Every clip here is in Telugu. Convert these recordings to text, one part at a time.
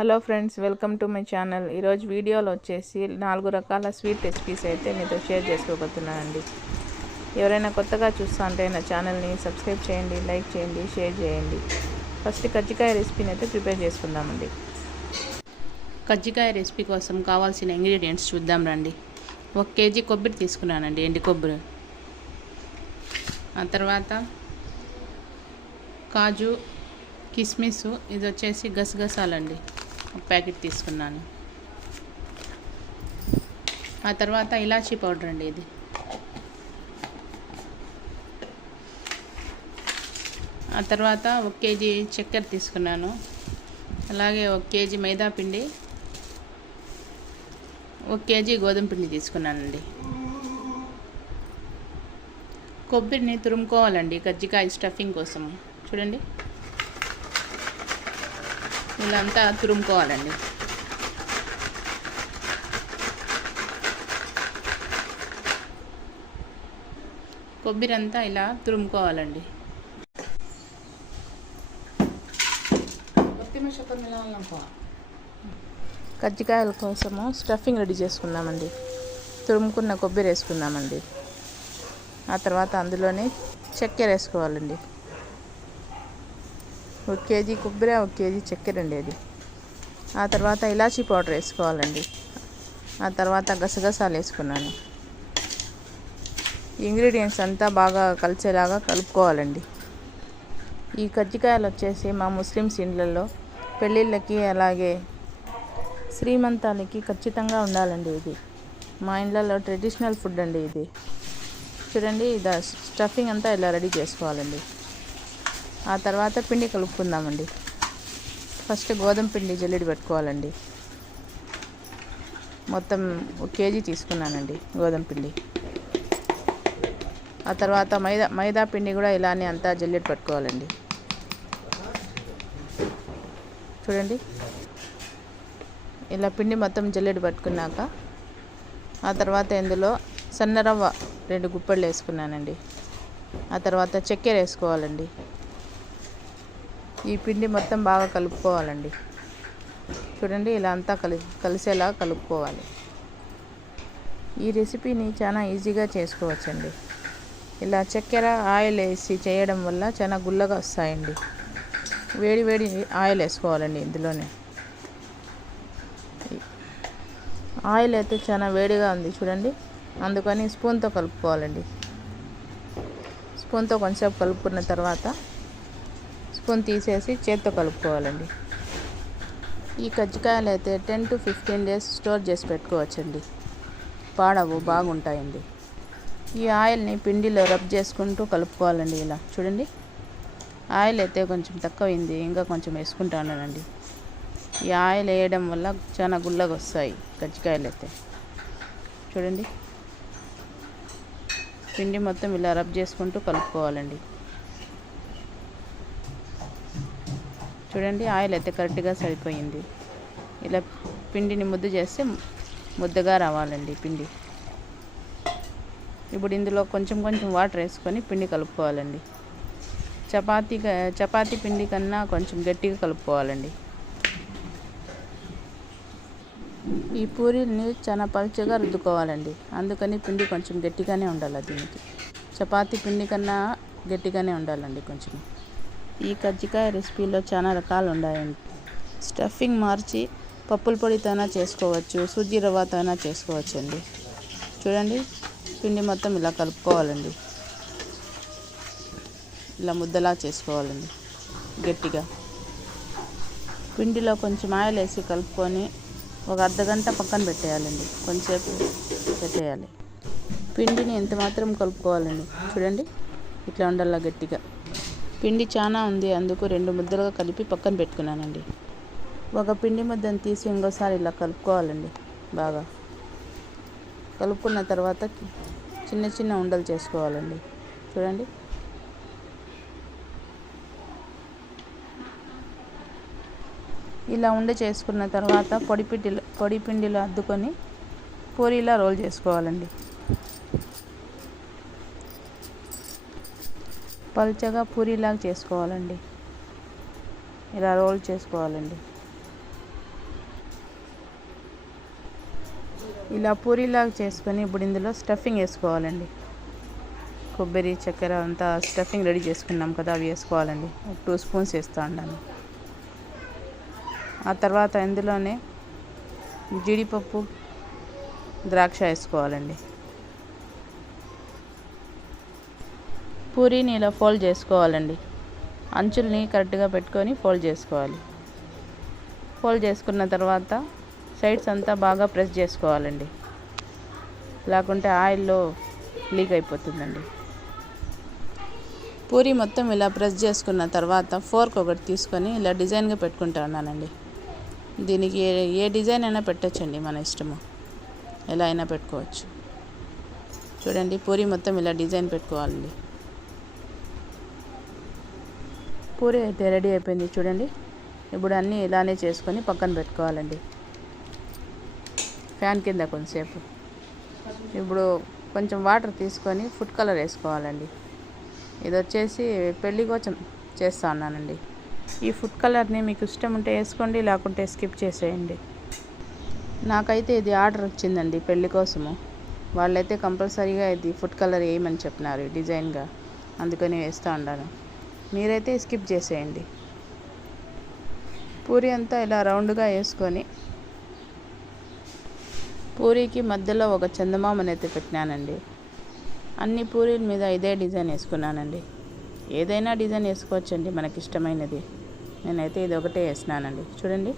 Hello friends welcome to my channel. ఈరోజు వీడియోలో వచ్చేసి నాలుగు రకాల స్వీట్ రెసిపీస్ అయితే మీతో షేర్ చేసుకోబోతున్నానండి. ఎవరైనా కొత్తగా చూస్తా అంటే నా ఛానల్ని సబ్స్క్రైబ్ చేయండి లైక్ చేయండి షేర్ చేయండి. ఫస్ట్ కజ్జికాయ రెసిపీని అయితే ప్రిపేర్ చేసుకుందామండి. కజ్జికాయ రెసిపీ కోసం కావాల్సిన ఇంగ్రీడియంట్స్ చూద్దాం రండి. ఒక కేజీ కొబ్బరి తీసుకున్నానండి ఎండి కొబ్బరి. ఆ తర్వాత కాజు కిస్మిస్ ఇది వచ్చేసి గసగసాలండి. ప్యాకెట్ తీసుకున్నాను. ఆ తర్వాత ఇలాచీ పౌడర్ అండి ఇది. ఆ తర్వాత ఒక కేజీ చక్కెర తీసుకున్నాను. అలాగే ఒక కేజీ మైదా పిండి ఒక కేజీ గోధుమ పిండి తీసుకున్నానండి. కొబ్బరిని తురుముకోవాలండి కజ్జికాయ స్టఫింగ్ కోసం. చూడండి. ఇలా అంతా తురుముకోవాలండి కొబ్బరి అంతా ఇలా తురుముకోవాలండి కజ్జికాయల కోసము స్టఫింగ్ రెడీ చేసుకుందామండి. తురుముకున్న కొబ్బరి వేసుకుందామండి. ఆ తర్వాత అందులోనే చక్కెర వేసుకోవాలండి. ఒక కేజీ కొబ్బరి ఒక కేజీ చక్కెర అండి అది. ఆ తర్వాత ఇలాచీ పౌడర్ వేసుకోవాలండి. ఆ తర్వాత గసగసాలు వేసుకున్నాను. ఇంగ్రీడియంట్స్ అంతా బాగా కలిసేలాగా కలుపుకోవాలండి. ఈ కజ్జికాయలు వచ్చేసి మా ముస్లిమ్స్ ఇండ్లలో పెళ్ళిళ్ళకి అలాగే శ్రీమంతాలకి ఖచ్చితంగా ఉండాలండి ఇది. మా ఇండ్లలో ట్రెడిషనల్ ఫుడ్ అండి ఇది. చూడండి ఇది స్టఫింగ్ అంతా ఇలా రెడీ చేసుకోవాలండి. ఆ తర్వాత పిండి కలుపుకుందామండి. ఫస్ట్ గోధుమ పిండి జల్లెడి పెట్టుకోవాలండి. మొత్తం ఒక కేజీ తీసుకున్నానండి గోధుమ పిండి. ఆ తర్వాత మైదా మైదా పిండి కూడా ఇలానే అంతా జల్లెడి పెట్టుకోవాలండి. చూడండి. ఇలా పిండి మొత్తం జల్లెడి పట్టుకున్నాక ఆ తర్వాత ఇందులో సన్నరవ్వ రెండు గుప్పెళ్ళు వేసుకున్నానండి. ఆ తర్వాత చక్కెర వేసుకోవాలండి. ఈ పిండి మొత్తం బాగా కలుపుకోవాలండి. చూడండి ఇలా అంతా కలి కలిసేలా కలుపుకోవాలి. ఈ రెసిపీని చాలా ఈజీగా చేసుకోవచ్చండి. ఇలా చక్కెర ఆయిల్ వేసి చేయడం వల్ల చాలా గుల్లగా వస్తాయండి. వేడి వేడి ఆయిల్ వేసుకోవాలండి ఇందులోనే ఆయిల్ అయితే చాలా వేడిగా ఉంది చూడండి. అందుకని స్పూన్తో కలుపుకోవాలండి. స్పూన్తో కొంచెంసేపు కలుపుకున్న తర్వాత స్పూన్ తీసేసి చేత్తో కలుపుకోవాలండి. ఈ కజ్జికాయలు అయితే ten to fifteen days store చేసి పెట్టుకోవచ్చండి. పాడవు బాగుంటాయండి. ఈ ఆయిల్ని పిండిలో రబ్ చేసుకుంటూ కలుపుకోవాలండి ఇలా. చూడండి. ఆయిల్ అయితే కొంచెం తక్కువైంది ఇంకా కొంచెం వేసుకుంటానండి. ఈ ఆయిల్ వేయడం వల్ల చాలా గుల్లగా వస్తాయి కజ్జికాయలు అయితే చూడండి. పిండి మొత్తం ఇలా రబ్ చేసుకుంటూ కలుపుకోవాలండి. చూడండి ఆయిల్ అయితే కరెక్ట్గా సరిపోయింది. ఇలా పిండిని ముద్ద చేస్తే ముద్దగా రావాలండి పిండి. ఇప్పుడు ఇందులో కొంచెం కొంచెం వాటర్ వేసుకొని పిండి కలుపుకోవాలండి. చపాతీ చపాతీ పిండి కన్నా కొంచెం గట్టిగా కలుపుకోవాలండి. ఈ పూరీల్ని చాలా పలుచగా రుద్దుకోవాలండి. అందుకని పిండి కొంచెం గట్టిగానే ఉండాలి దీనికి. చపాతీ పిండి కన్నా గట్టిగానే ఉండాలండి కొంచెం. ఈ కజ్జికాయ రెసిపీలో చాలా రకాలు ఉన్నాయండి స్టఫింగ్ మార్చి పప్పుల పొడితోనా చేసుకోవచ్చు సుజ్జి రవ్వతోనా చేసుకోవచ్చు అండి చూడండి పిండి మొత్తం ఇలా కలుపుకోవాలండి. ఇలా ముద్దలా చేసుకోవాలండి గట్టిగా. పిండిలో కొంచెం ఆయిల్ వేసి కలుపుకొని ఒక అర్ధ గంట పక్కన పెట్టేయాలండి. కొంచెంసేపు పెట్టేయాలి. పిండిని ఎంత మాత్రం కలుపుకోవాలండి. చూడండి ఇట్లా ఉండాలా గట్టిగా. పిండి చాలా ఉంది అందుకు రెండు ముద్దలుగా కలిపి పక్కన పెట్టుకున్నానండి. ఒక పిండి ముద్దను తీసి ఇంకోసారి ఇలా కలుపుకోవాలండి బాగా. కలుపుకున్న తర్వాత చిన్న చిన్న ఉండలు చేసుకోవాలండి. చూడండి. ఇలా ఉండ చేసుకున్న తర్వాత పొడి పిండిలో పొడి పిండిలో అద్దుకొని పూరీలా రోల్ చేసుకోవాలండి. పలుచగా పూరీలాగా చేసుకోవాలండి. ఇలా రోల్ చేసుకోవాలండి. ఇలా పూరీలాగా చేసుకొని ఇప్పుడు ఇందులో స్టఫింగ్ వేసుకోవాలండి. కొబ్బరి చక్కెర అంతా స్టఫింగ్ రెడీ చేసుకున్నాం కదా అవి వేసుకోవాలండి. టూ స్పూన్స్ వేస్తూ ఉన్నాను. ఆ తర్వాత ఇందులోనే జీడిపప్పు ద్రాక్ష వేసుకోవాలండి. పూరీని ఇలా ఫోల్డ్ చేసుకోవాలండి. అంచుల్ని కరెక్ట్గా పెట్టుకొని ఫోల్డ్ చేసుకోవాలి. ఫోల్డ్ చేసుకున్న తర్వాత సైడ్స్ అంతా బాగా ప్రెస్ చేసుకోవాలండి. లేకుంటే ఆయిల్లో లీక్ అయిపోతుందండి. పూరి మొత్తం ఇలా ప్రెస్ చేసుకున్న తర్వాత ఫోర్క్ ఒకటి తీసుకొని ఇలా డిజైన్గా పెట్టుకుంటా ఉన్నానండి. దీనికి ఏ ఏ డిజైన్ అయినా పెట్టచ్చండి మన ఇష్టము. ఎలా అయినా పెట్టుకోవచ్చు. చూడండి పూరి మొత్తం ఇలా డిజైన్ పెట్టుకోవాలండి. పూరి అయితే రెడీ అయిపోయింది చూడండి. ఇప్పుడు అన్నీ ఇలానే చేసుకొని పక్కన పెట్టుకోవాలండి. ఫ్యాన్ కింద కొంచెంసేపు ఇప్పుడు కొంచెం వాటర్ తీసుకొని ఫుడ్ కలర్ వేసుకోవాలండి. ఇది వచ్చేసి పెళ్ళి కోసం చేస్తా ఉన్నానండి. ఈ ఫుడ్ కలర్ని మీకు ఇష్టం ఉంటే వేసుకోండి లేకుంటే స్కిప్ చేసేయండి. నాకైతే ఇది ఆర్డర్ వచ్చిందండి పెళ్ళి కోసము. వాళ్ళైతే కంపల్సరీగా ఇది ఫుడ్ కలర్ వేయమని చెప్పినారు డిజైన్గా. అందుకని వేస్తూ ఉన్నాను మీరైతే స్కిప్ చేసేయండి. పూరి అంతా ఇలా రౌండ్గా వేసుకొని పూరీకి మధ్యలో ఒక చందమామని అయితే పెట్టినానండి. అన్ని పూరీల మీద ఇదే డిజైన్ వేసుకున్నానండి. ఏదైనా డిజైన్ వేసుకోవచ్చండి మనకి ఇష్టమైనది నేనైతే ఇది ఒకటే వేసినానండి. చూడండి.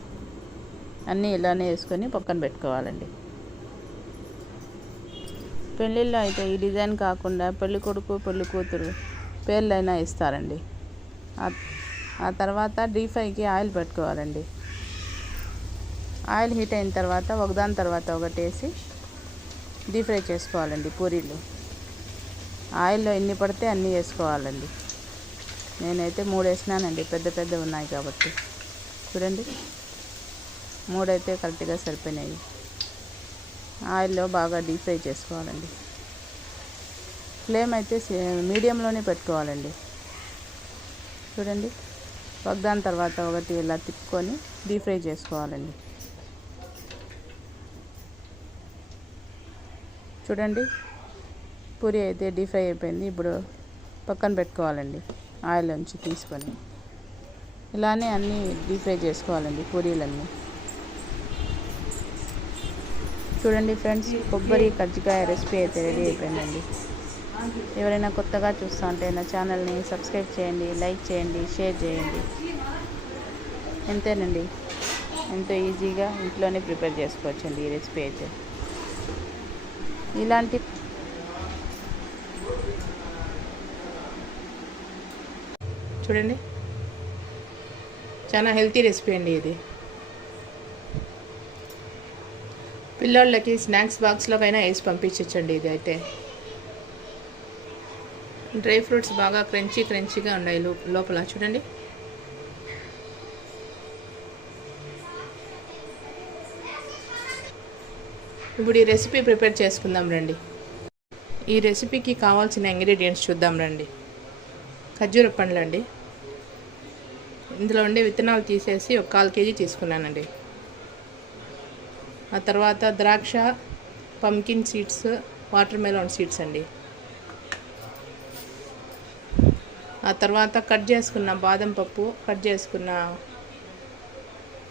అన్నీ ఇలానే వేసుకొని పక్కన పెట్టుకోవాలండి. పెళ్ళిళ్ళు అయితే ఈ డిజైన్ కాకుండా పెళ్ళి కొడుకు పెళ్ళి కూతురు పేర్లైనా ఇస్తారండి. ఆ- తర్వాత డీప్ ఫ్రైకి ఆయిల్ పెట్టుకోవాలండి. ఆయిల్ హీట్ అయిన తర్వాత ఒకదాని తర్వాత ఒకటి వేసి డీప్ ఫ్రై చేసుకోవాలండి పూరీలు. ఆయిల్లో ఎన్ని పడితే అన్నీ వేసుకోవాలండి. నేనైతే మూడు వేసినానండి పెద్ద పెద్ద ఉన్నాయి కాబట్టి. చూడండి. మూడైతే కరెక్ట్గా సరిపోయినాయి. ఆయిల్లో బాగా డీప్ ఫ్రై చేసుకోవాలండి. ఫ్లేమ్ అయితే మీడియంలోనే పెట్టుకోవాలండి. చూడండి. ఒకదాని తర్వాత ఒకటి ఇలా తిప్పుకొని డీప్ ఫ్రై చేసుకోవాలండి. చూడండి. పూరి అయితే డీప్ ఫ్రై అయిపోయింది. ఇప్పుడు పక్కన పెట్టుకోవాలండి. ఆయిల్ నుంచి తీసుకొని. ఇలానే అన్నీ డీప్ ఫ్రై చేసుకోవాలండి పూరీలన్నీ. చూడండి ఫ్రెండ్స్ కొబ్బరి కజ్జికాయ రెసిపీ అయితే రెడీ అయిపోయిందండి. ఎవరైనా కొత్తగా చూస్తా ఉంటే నా ఛానల్ని సబ్స్క్రైబ్ చేయండి లైక్ చేయండి షేర్ చేయండి. ఎంతేనండి? ఎంతో ఈజీగా ఇంట్లోనే ప్రిపేర్ చేసుకోవచ్చండి ఈ రెసిపీ అయితే. ఇలాంటి చూడండి. చాలా హెల్తీ రెసిపీ అండి ఇది. పిల్లోళ్ళకి స్నాక్స్ బాక్స్లోకైనా వేసి పంపించచ్చండి ఇది అయితే డ్రై ఫ్రూట్స్ బాగా క్రంచీ క్రంచీగా ఉన్నాయి లో- లోపల. చూడండి. ఇప్పుడు ఈ రెసిపీ ప్రిపేర్ చేసుకుందాం రండి. ఈ రెసిపీకి కావాల్సిన ఇంగ్రీడియంట్స్ చూద్దాం రండి. ఖర్జూర పండ్లు అండి. ఇందులో ఉండే విత్తనాలు తీసేసి ఒక కాల్ కేజీ తీసుకున్నానండి. ఆ తర్వాత ద్రాక్ష pumpkin seeds watermelon seeds అండి. ఆ తర్వాత కట్ చేసుకున్న బాదం పప్పు కట్ చేసుకున్న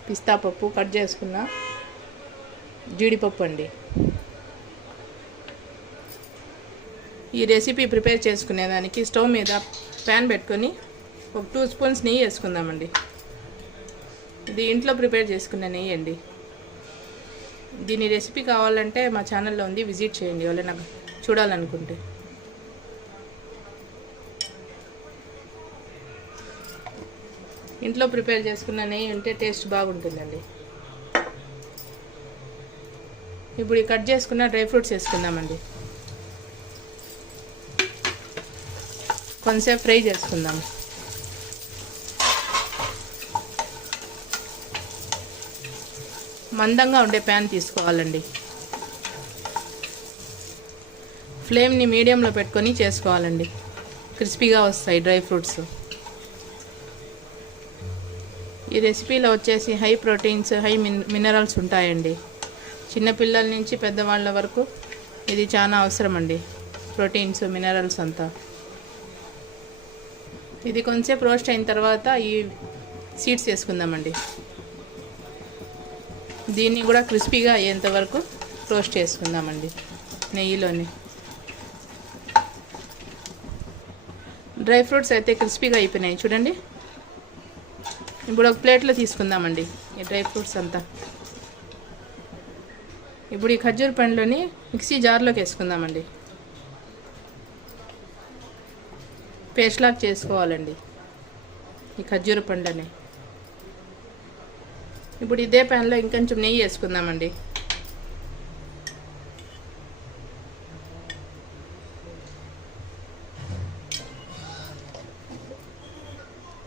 పిస్తా పప్పు కట్ చేసుకున్న జీడిపప్పు అండి. ఈ రెసిపీ ప్రిపేర్ చేసుకునేదానికి స్టవ్ మీద ప్యాన్ పెట్టుకొని ఒక టూ స్పూన్స్ నెయ్యి వేసుకుందామండి. ఇది ఇంట్లో ప్రిపేర్ చేసుకున్న నెయ్యి అండి. దీని రెసిపీ కావాలంటే మా ఛానల్లో ఉంది విజిట్ చేయండి ఎవరైనా చూడాలనుకుంటే. ఇంట్లో ప్రిపేర్ చేసుకున్న నెయ్యి ఉంటే టేస్ట్ బాగుంటుందండి. ఇప్పుడు ఈ కట్ చేసుకున్న డ్రై ఫ్రూట్స్ వేసుకుందామండి. కొంతసేపు ఫ్రై చేసుకుందాం. మందంగా ఉండే ప్యాన్ తీసుకోవాలండి. ఫ్లేమ్ని మీడియంలో పెట్టుకొని చేసుకోవాలండి. క్రిస్పీగా వస్తాయి డ్రై ఫ్రూట్స్. ఈ రెసిపీలో వచ్చేసి high proteins high min minerals ఉంటాయండి. చిన్నపిల్లల నుంచి పెద్దవాళ్ళ వరకు ఇది చాలా అవసరం అండి ప్రోటీన్స్ మినరల్స్ అంతా. ఇది కొంచెంసేపు రోస్ట్ అయిన తర్వాత ఈ సీడ్స్ వేసుకుందామండి. దీన్ని కూడా క్రిస్పీగా అయ్యేంత వరకు రోస్ట్ చేసుకుందామండి నెయ్యిలోని. డ్రై ఫ్రూట్స్ అయితే క్రిస్పీగా అయిపోయినాయి. చూడండి. ఇప్పుడు ఒక ప్లేట్లో తీసుకుందామండి. ఈ డ్రై ఫ్రూట్స్ అంతా. ఇప్పుడు ఈ ఖర్జూర పండ్లని మిక్సీ జార్లోకి వేసుకుందామండి. పేస్ట్లాగ్ చేసుకోవాలండి ఈ ఖర్జూర పండ్లని. ఇప్పుడు ఇదే ప్యాన్లో ఇంకొంచెం నెయ్యి వేసుకుందామండి.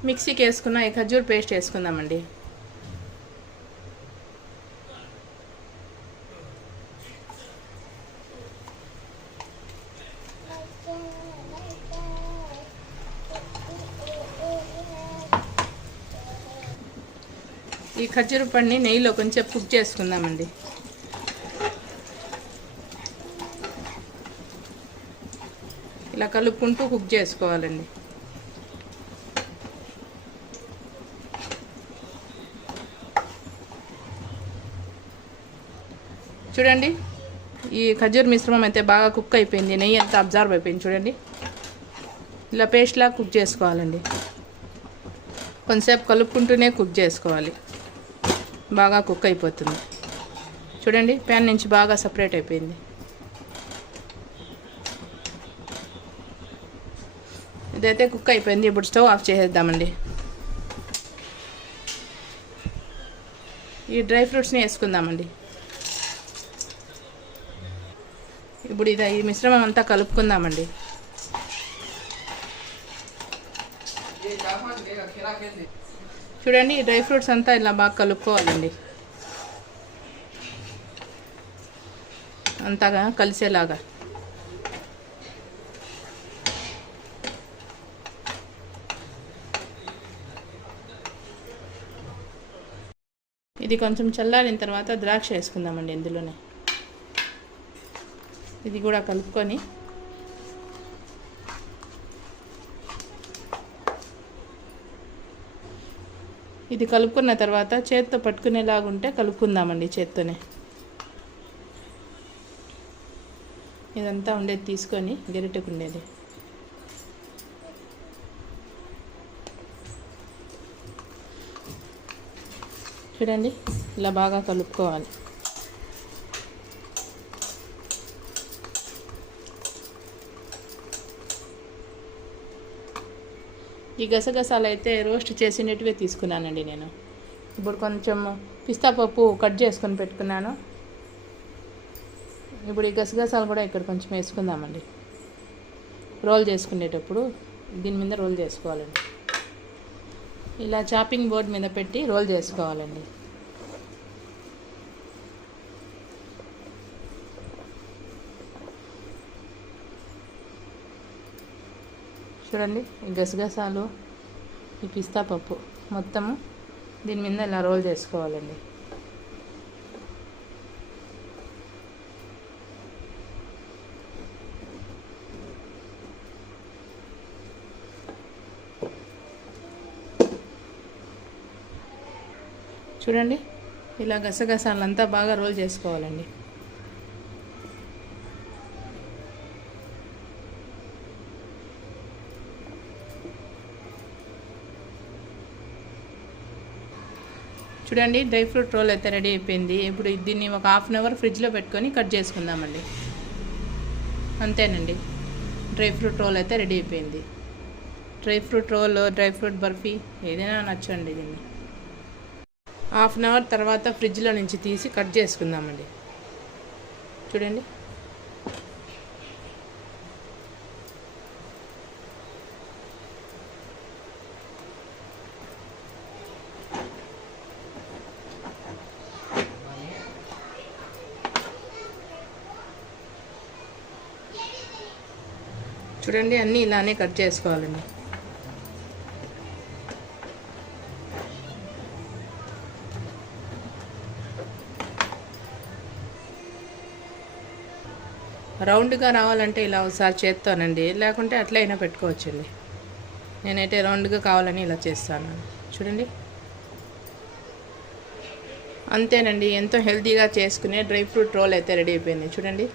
మిక్సీకి వేసుకున్న ఈ ఖర్జూర్ పేస్ట్ వేసుకుందామండి. ఈ ఖర్జూర పండుని నెయ్యిలో కొంచెం కుక్ చేసుకుందామండి. ఇలా కలుపుకుంటూ కుక్ చేసుకోవాలండి. చూడండి. ఈ ఖజూర్ మిశ్రమం అయితే బాగా కుక్ అయిపోయింది. నెయ్యి అంతా అబ్జర్వ్ అయిపోయింది చూడండి. ఇలా పేస్ట్లా కుక్ చేసుకోవాలండి. కొంతసేపు కలుపుకుంటూనే కుక్ చేసుకోవాలి. బాగా కుక్ అయిపోతుంది. చూడండి ప్యాన్ నుంచి బాగా సపరేట్ అయిపోయింది. ఇదైతే కుక్ అయిపోయింది. ఇప్పుడు స్టవ్ ఆఫ్ చేసేద్దామండి. ఈ డ్రై ఫ్రూట్స్ని వేసుకుందామండి. ఇప్పుడు ఇది ఈ మిశ్రమం అంతా కలుపుకుందామండి. చూడండి ఈ డ్రై ఫ్రూట్స్ అంతా ఇలా బాగా కలుపుకోవాలండి. అంతగా కలిసేలాగా. ఇది కొంచెం చల్లారిన తర్వాత ద్రాక్ష వేసుకుందామండి ఇందులోనే. ఇది కూడా కలుపుకొని. ఇది కలుపుకున్న తర్వాత చేత్తో పట్టుకునేలాగుంటే కలుపుకుందామండి చేత్తోనే. ఇదంతా ఉండేది తీసుకొని గెరిటకు ఉండేది చూడండి ఇలా బాగా కలుపుకోవాలి. ఈ గసగసాలు అయితే రోస్ట్ చేసినట్టువే తీసుకున్నానండి నేను. ఇప్పుడు కొంచెం పిస్తా పప్పు కట్ చేసుకొని పెట్టుకున్నాను. ఇప్పుడు ఈ గసగసాలు కూడా ఇక్కడ కొంచెం వేసుకుందామండి. రోల్ చేసుకునేటప్పుడు దీని మీద రోల్ చేసుకోవాలండి. ఇలా చాపింగ్ బోర్డ్ మీద పెట్టి రోల్ చేసుకోవాలండి. చూడండి ఈ గసగసాలు ఈ పిస్తా పప్పు మొత్తము దీని మీద ఇలా రోల్ చేసుకోవాలండి. చూడండి ఇలా గసగసాలంతా బాగా రోల్ చేసుకోవాలండి. చూడండి డ్రై ఫ్రూట్ రోల్ అయితే రెడీ అయిపోయింది. ఇప్పుడు దీన్ని ఒక హాఫ్ అన్ అవర్ ఫ్రిడ్జ్లో పెట్టుకొని కట్ చేసుకుందామండి. అంతేనండి. డ్రై ఫ్రూట్ రోల్ అయితే రెడీ అయిపోయింది. Dry fruit roll dry fruit barfi ఏదైనా నచ్చండి దీన్ని. హాఫ్ అన్ అవర్ తర్వాత ఫ్రిడ్జ్లో నుంచి తీసి కట్ చేసుకుందామండి. చూడండి. చూడండి అన్నీ ఇలానే కట్ చేసుకోవాలండి. రౌండ్గా రావాలంటే ఇలా ఒకసారి చేత్తోనండి. లేకుంటే అట్లయినా పెట్టుకోవచ్చండి. నేనైతే రౌండ్గా కావాలని ఇలా చేస్తాను. చూడండి. అంతేనండి ఎంతో హెల్తీగా చేసుకునే డ్రై ఫ్రూట్ రోల్ అయితే రెడీ అయిపోయింది. చూడండి.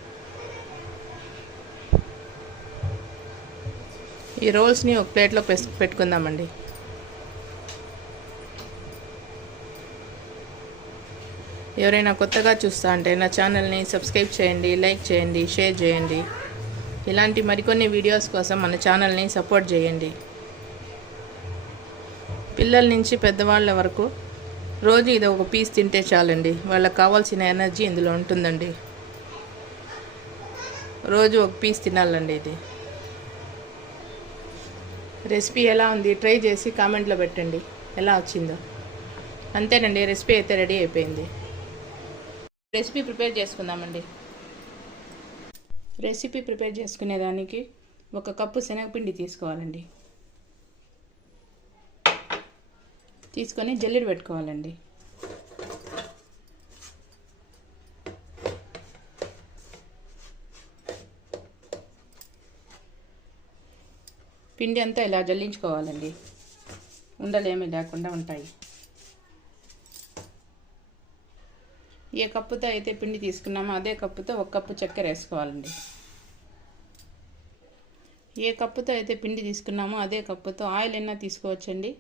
ఈ రోల్స్ని ఒక ప్లేట్లో పెస్- పెట్టుకుందామండి. ఎవరైనా కొత్తగా చూస్తా అంటే నా ఛానల్ని సబ్స్క్రైబ్ చేయండి లైక్ చేయండి షేర్ చేయండి. ఇలాంటి మరికొన్ని వీడియోస్ కోసం మన ఛానల్ని సపోర్ట్ చేయండి. పిల్లల నుంచి పెద్దవాళ్ళ వరకు రోజు ఇది ఒక పీస్ తింటే చాలండి. వాళ్ళకి కావాల్సిన ఎనర్జీ ఇందులో ఉంటుందండి. రోజు ఒక పీస్ తినాలండి ఇది. రెసిపీ ఎలా ఉంది ట్రై చేసి కామెంట్లో పెట్టండి. ఎలా వచ్చిందో. అంతేనండి రెసిపీ అయితే రెడీ అయిపోయింది. రెసిపీ ప్రిపేర్ చేసుకుందామండి. రెసిపీ ప్రిపేర్ చేసుకునేదానికి ఒక కప్పు శనగపిండి తీసుకోవాలండి. తీసుకొని జల్లెడ పెట్టుకోవాలండి. పిండి అంతా ఇలా జల్లించుకోవాలండి. ఉండలేమి లేకుండా ఉంటాయి. ఏ కప్పుతో అయితే పిండి తీసుకున్నామో అదే కప్పుతో ఒక కప్పు చక్కెర వేసుకోవాలండి. ఏ కప్పుతో అయితే పిండి తీసుకున్నామో అదే కప్పుతో ఆయిల్ అయినా తీసుకోవచ్చండి.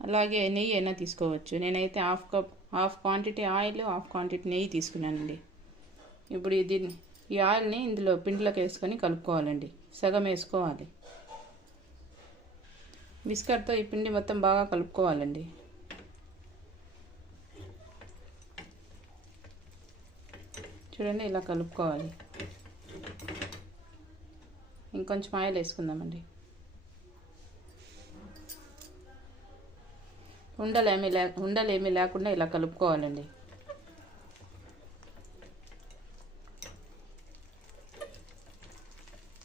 అలాగే నెయ్యి అయినా తీసుకోవచ్చు. నేనైతే half cup half quantity oil half quantity నెయ్యి తీసుకున్నానండి. ఇప్పుడు దీన్ని ఈ ఆయిల్ని ఇందులో పిండిలోకి వేసుకొని కలుపుకోవాలండి. సగం వేసుకోవాలి. బిస్కట్తో ఈ పిండి మొత్తం బాగా కలుపుకోవాలండి. చూడండి ఇలా కలుపుకోవాలి. ఇంకొంచెం ఆయిల్ వేసుకుందామండి. ఉండలేమి లే ఉండలేమి లేకుండా ఇలా కలుపుకోవాలండి.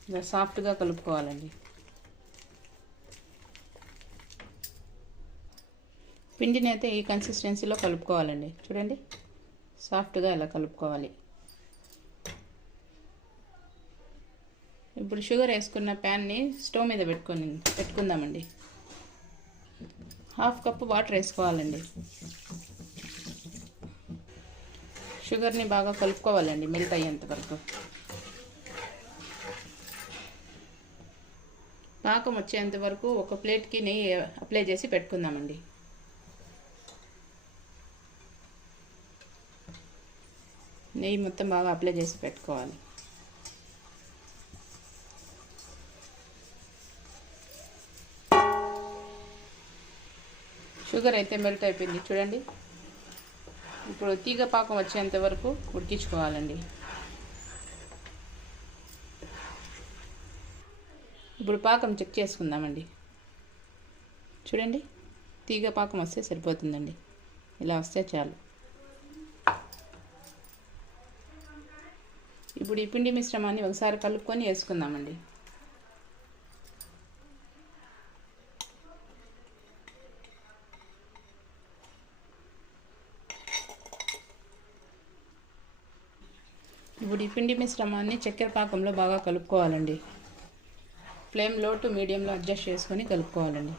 ఇలా సాఫ్ట్గా కలుపుకోవాలండి. పిండిని అయితే ఈ కన్సిస్టెన్సీలో కలుపుకోవాలండి. చూడండి. సాఫ్ట్గా ఇలా కలుపుకోవాలి. ఇప్పుడు షుగర్ వేసుకున్న ప్యాన్ని స్టవ్ మీద పెట్టుకొని పెట్టుకుందామండి. హాఫ్ కప్ వాటర్ వేసుకోవాలండి. షుగర్ని బాగా కలుపుకోవాలండి మెల్ట్ అయ్యేంత వరకు. పాకం వచ్చేంత వరకు ఒక ప్లేట్కి నెయ్యి అప్లై చేసి పెట్టుకుందామండి. నెయ్యి మొత్తం బాగా అప్లై చేసి పెట్టుకోవాలి. షుగర్ అయితే మెల్ట్ అయిపోయింది చూడండి. ఇప్పుడు తీగ పాకం వచ్చేంత వరకు ఉడికించుకోవాలండి. ఇప్పుడు పాకం చెక్ చేసుకుందామండి. చూడండి తీగ పాకం వస్తే సరిపోతుందండి. ఇలా వస్తే చాలు. ఇప్పుడు ఈ పిండి మిశ్రమాన్ని ఒకసారి కలుపుకొని వేసుకుందామండి. ఇప్పుడు ఈ పిండి మిశ్రమాన్ని చక్కెర పాకంలో బాగా కలుపుకోవాలండి. ఫ్లేమ్లో టు మీడియంలో అడ్జస్ట్ చేసుకొని కలుపుకోవాలండి.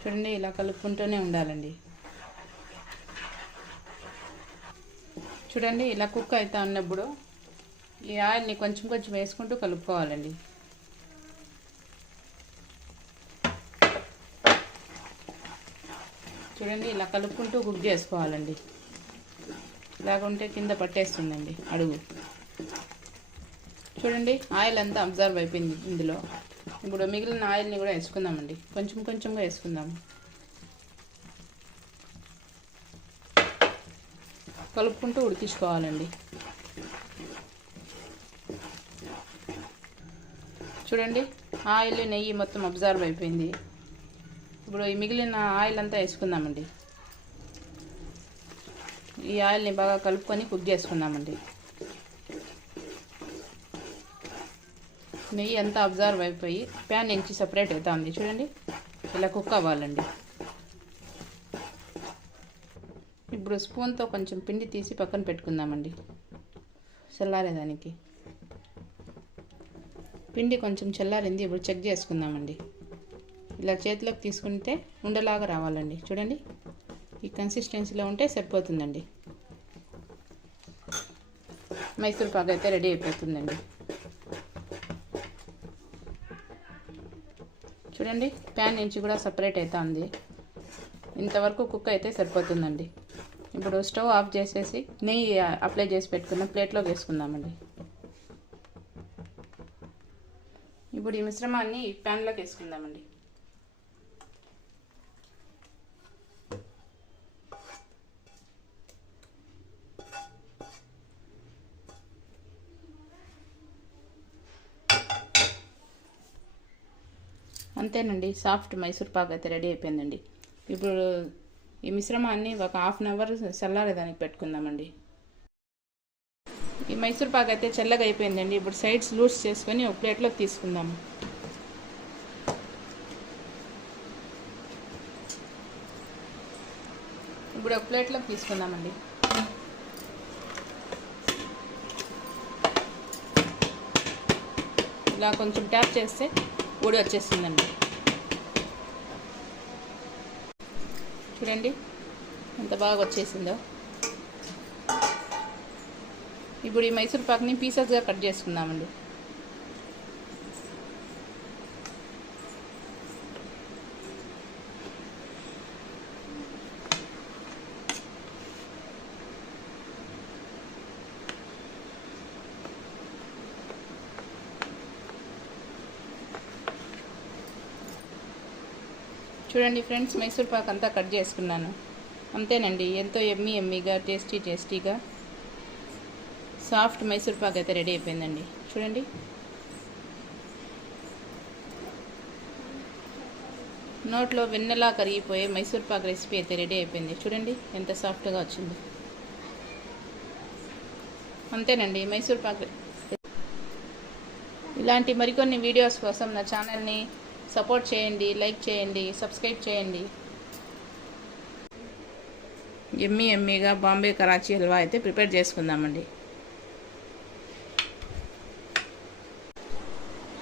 చూడండి ఇలా కలుపుకుంటూనే ఉండాలండి. చూడండి ఇలా కుక్ అవుతా ఉన్నప్పుడు ఈ ఆయిల్ని కొంచెం కొంచెం వేసుకుంటూ కలుపుకోవాలండి. చూడండి ఇలా కలుపుకుంటూ కుక్ చేసుకోవాలండి. ఇలాగుంటే కింద పట్టేస్తుందండి అడుగు. చూడండి ఆయిల్ అంతా అబ్జర్వ్ అయిపోయింది ఇందులో. ఇప్పుడు మిగిలిన ఆయిల్ని కూడా వేసుకుందామండి. కొంచెం కొంచెంగా వేసుకుందాము. కలుపుకుంటూ ఉడికించుకోవాలండి. చూడండి ఆయిల్ నెయ్యి మొత్తం అబ్జర్వ్ అయిపోయింది. ఇప్పుడు ఈ మిగిలిన ఆయిల్ అంతా వేసుకుందామండి. ఈ ఆయిల్ని బాగా కలుపుకొని కుక్ చేసుకుందామండి. నెయ్యి అంతా అబ్జర్వ్ అయిపోయి ప్యాన్ నుంచి సపరేట్ అవుతుంది. చూడండి ఇలా కుక్ అవ్వాలండి. ఇప్పుడు స్పూన్తో కొంచెం పిండి తీసి పక్కన పెట్టుకుందామండి. చల్లారేదానికి. పిండి కొంచెం చల్లారింది ఇప్పుడు చెక్ చేసుకుందామండి. ఇలా చేతిలోకి తీసుకుంటే ఉండలాగా రావాలండి. చూడండి ఈ కన్సిస్టెన్సీలో ఉంటే సరిపోతుందండి. మైసూర్ పాక్ అయితే రెడీ అయిపోతుందండి. చూడండి ప్యాన్ నుంచి కూడా సపరేట్ అవుతుంది ఇంతవరకు కుక్ అయితే సరిపోతుందండి. ఇప్పుడు స్టవ్ ఆఫ్ చేసేసి నెయ్యి అప్లై చేసి పెట్టుకున్న ప్లేట్లోకి వేసుకుందామండి. ఇప్పుడు ఈ మిశ్రమాన్ని ప్యాన్లోకి వేసుకుందామండి. అంతేనండి సాఫ్ట్ మైసూర్ పాక్ అయితే రెడీ అయిపోయిందండి. ఇప్పుడు ఈ మిశ్రమాన్ని ఒక హాఫ్ అన్ అవర్ చల్లారేదానికి పెట్టుకుందామండి. ఈ మైసూర్ పాక్ అయితే చల్లగా అయిపోయిందండి. ఇప్పుడు సైడ్స్ లూజ్ చేసుకొని ఒక ప్లేట్లోకి తీసుకుందాము ఇప్పుడు ఒక ప్లేట్లోకి తీసుకుందామండి. ఇలా కొంచెం ట్యాప్ చేస్తే పొడి వచ్చేస్తుందండి. చూడండి. ఎంత బాగా వచ్చేసిందో. ఇప్పుడు ఈ మైసూర్ పాక్ని పీసెస్గా కట్ చేసుకుందామండి. చూడండి ఫ్రెండ్స్ మైసూర్ పాక్ అంతా కట్ చేసుకున్నాను. అంతేనండి ఎంతో ఎమ్మీ ఎమ్మీగా టేస్టీ టేస్టీగా. సాఫ్ట్ మైసూర్ పాక్ అయితే రెడీ అయిపోయిందండి. చూడండి. నోట్లో వెన్నెలా కరిగిపోయే మైసూర్ పాక్ రెసిపీ అయితే రెడీ అయిపోయింది. చూడండి ఎంత సాఫ్ట్గా వచ్చింది. అంతేనండి మైసూర్ పాక్ ఇలాంటి మరికొన్ని వీడియోస్ కోసం నా ఛానల్ని సపోర్ట్ చేయండి లైక్ చేయండి సబ్స్క్రైబ్ చేయండి. ఎమ్మీ ఎమ్మీగా బాంబే కరాచీ హల్వా అయితే ప్రిపేర్ చేసుకుందామండి.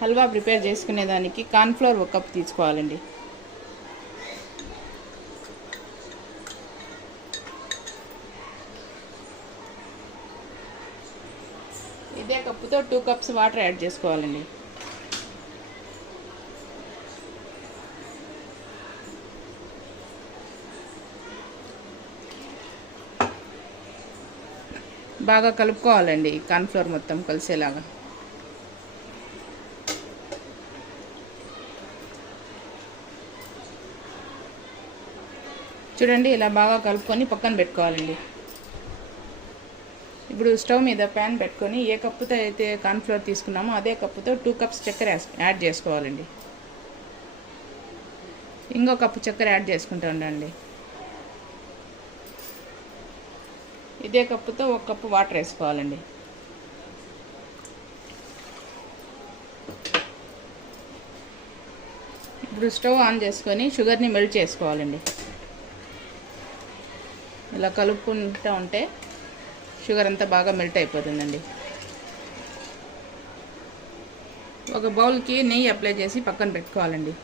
హల్వా ప్రిపేర్ చేసుకునేదానికి కార్న్ఫ్లోర్ ఒక కప్ తీసుకోవాలండి. ఇదే కప్పుతో టూ కప్స్ వాటర్ యాడ్ చేసుకోవాలండి. బాగా కలుపుకోవాలండి కార్న్ఫ్లోర్ మొత్తం కలిసేలాగా. చూడండి ఇలా బాగా కలుపుకొని పక్కన పెట్టుకోవాలండి. ఇప్పుడు స్టవ్ మీద ప్యాన్ పెట్టుకొని ఏ కప్పుతో అయితే కార్న్ఫ్లోర్ తీసుకున్నామో అదే కప్పుతో టూ కప్స్ చక్కెర యాడ్ చేసుకోవాలండి. ఇంకో కప్పు చక్కెర యాడ్ చేసుకుంటూ ఉండండి. ఇదే కప్పుతో ఒక కప్పు వాటర్ వేసుకోవాలండి. ఇప్పుడు స్టవ్ ఆన్ చేసుకొని షుగర్ని మెల్ట్ చేసుకోవాలండి. ఇలా కలుపుకుంటూ ఉంటే షుగర్ అంతా బాగా మెల్ట్ అయిపోతుందండి. ఒక బౌల్కి నెయ్యి అప్లై చేసి పక్కన పెట్టుకోవాలండి.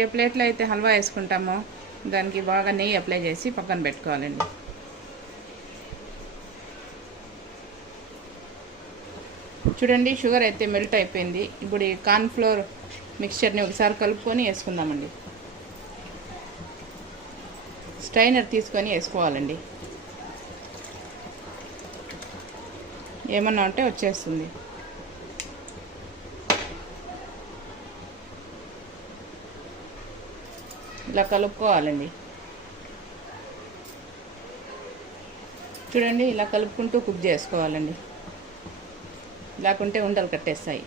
ఏ ప్లేట్లో అయితే హల్వా వేసుకుంటామో దానికి బాగా నెయ్యి అప్లై చేసి పక్కన పెట్టుకోవాలండి. చూడండి షుగర్ అయితే మెల్ట్ అయిపోయింది. ఇప్పుడు ఈ కార్న్ఫ్లోర్ మిక్చర్ని ఒకసారి కలుపుకొని వేసుకుందామండి. స్ట్రైనర్ తీసుకొని వేసుకోవాలండి. ఏమన్నా ఉంటే వచ్చేస్తుంది. ఇలా కలుపుకోవాలండి. చూడండి ఇలా కలుపుకుంటూ కుక్ చేసుకోవాలండి. లేకుంటే ఉండలు కట్టేస్తాయి.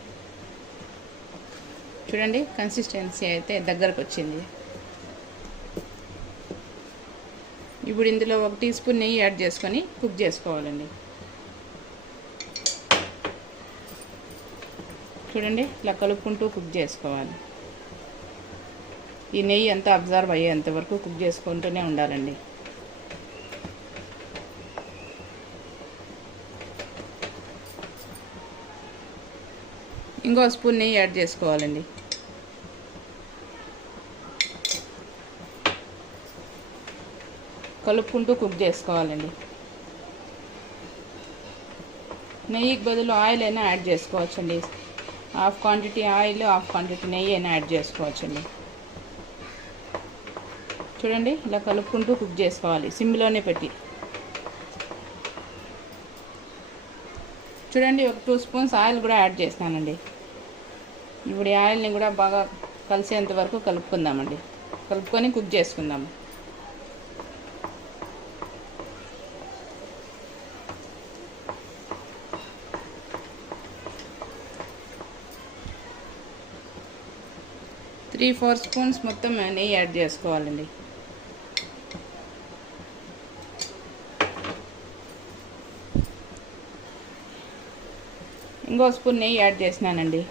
చూడండి కన్సిస్టెన్సీ అయితే దగ్గరకు వచ్చింది ఇప్పుడు ఇందులో ఒక టీ స్పూన్ నెయ్యి యాడ్ చేసుకొని కుక్ చేసుకోవాలండి. చూడండి ఇలా కలుపుకుంటూ కుక్ చేసుకోవాలి. ఈ నెయ్యి అంతా అబ్జర్వ్ అయ్యేంత వరకు కుక్ చేసుకుంటూనే ఉండాలండి. ఇంకో స్పూన్ నెయ్యి యాడ్ చేసుకోవాలండి. కలుపుకుంటూ కుక్ చేసుకోవాలండి. నెయ్యికి బదులు ఆయిల్ అయినా యాడ్ చేసుకోవచ్చండి. Half quantity oil half quantity నెయ్యి అయినా యాడ్ చేసుకోవచ్చండి. చూడండి ఇలా కలుపుకుంటూ కుక్ చేసుకోవాలి. సిమ్లోనే పెట్టి. చూడండి ఒక టూ స్పూన్స్ ఆయిల్ కూడా యాడ్ చేసినానండి ఇప్పుడు ఈ ఆయిల్ని కూడా బాగా కలిసేంత వరకు కలుపుకుందామండి. కలుపుకొని కుక్ చేసుకుందాము. త్రీ ఫోర్ స్పూన్స్ మొత్తం నెయ్యి యాడ్ చేసుకోవాలండి. ఇంకో స్పూన్ నెయ్యి యాడ్ చేసినానండి.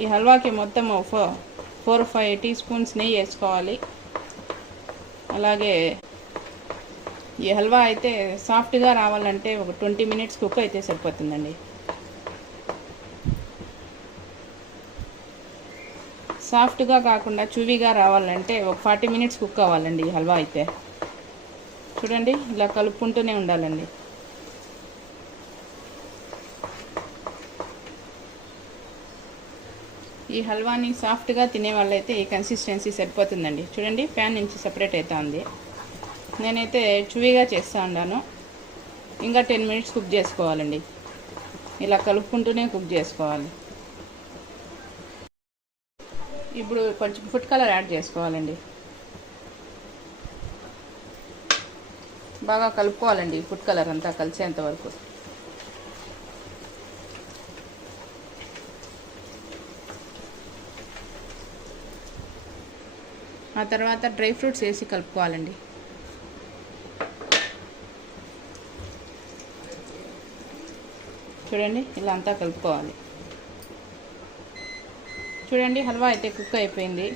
ఈ హల్వాకి మొత్తం four four five teaspoons నెయ్యి వేసుకోవాలి. అలాగే ఈ హల్వా అయితే సాఫ్ట్గా రావాలంటే ఒక ట్వంటీ మినిట్స్ కుక్ అయితే సరిపోతుందండి. సాఫ్ట్గా కాకుండా చూవీగా రావాలంటే ఒక ఫార్టీ మినిట్స్ కుక్ అవ్వాలండి ఈ హల్వా అయితే. చూడండి ఇలా కలుపుకుంటూనే ఉండాలండి. ఈ హల్వాని సాఫ్ట్గా తినే వాళ్ళైతే ఈ కన్సిస్టెన్సీ సరిపోతుందండి. చూడండి ప్యాన్ నుంచి సపరేట్ అవుతా ఉంది నేనైతే చువీగా చేస్తూ ఉన్నాను. ఇంకా టెన్ మినిట్స్ కుక్ చేసుకోవాలండి. ఇలా కలుపుకుంటూనే కుక్ చేసుకోవాలి. ఇప్పుడు కొంచెం ఫుడ్ కలర్ యాడ్ చేసుకోవాలండి. బాగా కలుపుకోవాలండి ఫుడ్ కలర్ అంతా కలిసేంత వరకు. ఆ తర్వాత డ్రై ఫ్రూట్స్ వేసి కలుపుకోవాలండి. చూడండి ఇలా అంతా కలుపుకోవాలి. చూడండి హల్వా అయితే కుక్ అయిపోయింది.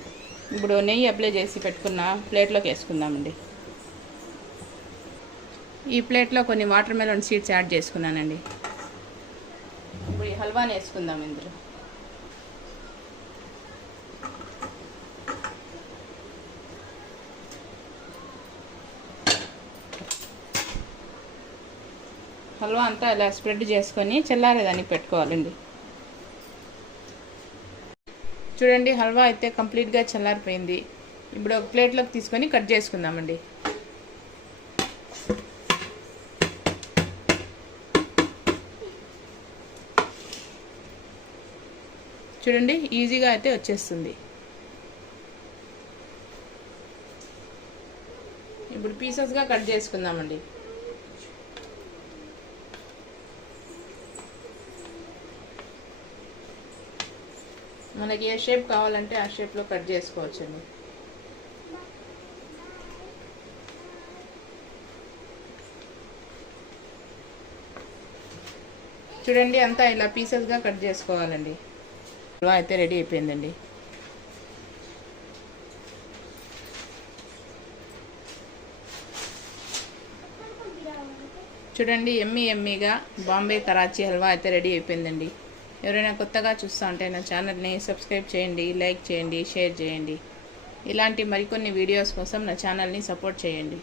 ఇప్పుడు నెయ్యి అప్లై చేసి పెట్టుకున్న ప్లేట్లోకి వేసుకుందామండి. ఈ ప్లేట్లో కొన్ని వాటర్ మెలన్ సీడ్స్ యాడ్ చేసుకున్నానండి. ఇప్పుడు ఈ హల్వాని వేసుకుందాం ఇందులో. హల్వా అంతా ఇలా స్ప్రెడ్ చేసుకొని చల్లారేదానికి పెట్టుకోవాలండి. చూడండి హల్వా అయితే కంప్లీట్గా చల్లారిపోయింది. ఇప్పుడు ఒక ప్లేట్లోకి తీసుకొని కట్ చేసుకుందామండి. చూడండి ఈజీగా అయితే వచ్చేస్తుంది. ఇప్పుడు పీసెస్గా కట్ చేసుకుందామండి. మనకి ఏ షేప్ కావాలంటే ఆ షేప్లో కట్ చేసుకోవచ్చండి. చూడండి అంతా ఇలా పీసెస్గా కట్ చేసుకోవాలండి. హల్వా అయితే రెడీ అయిపోయిందండి. చూడండి ఎమ్మి ఎమ్మిగా బాంబే కరాచీ హల్వా అయితే రెడీ అయిపోయిందండి. ఎవరైనా కొత్తగా చూస్తూ ఉంటే నా ఛానల్ని సబ్స్క్రైబ్ చేయండి లైక్ చేయండి షేర్ చేయండి. ఇలాంటి మరికొన్ని వీడియోస్ కోసం నా ఛానల్ని సపోర్ట్ చేయండి.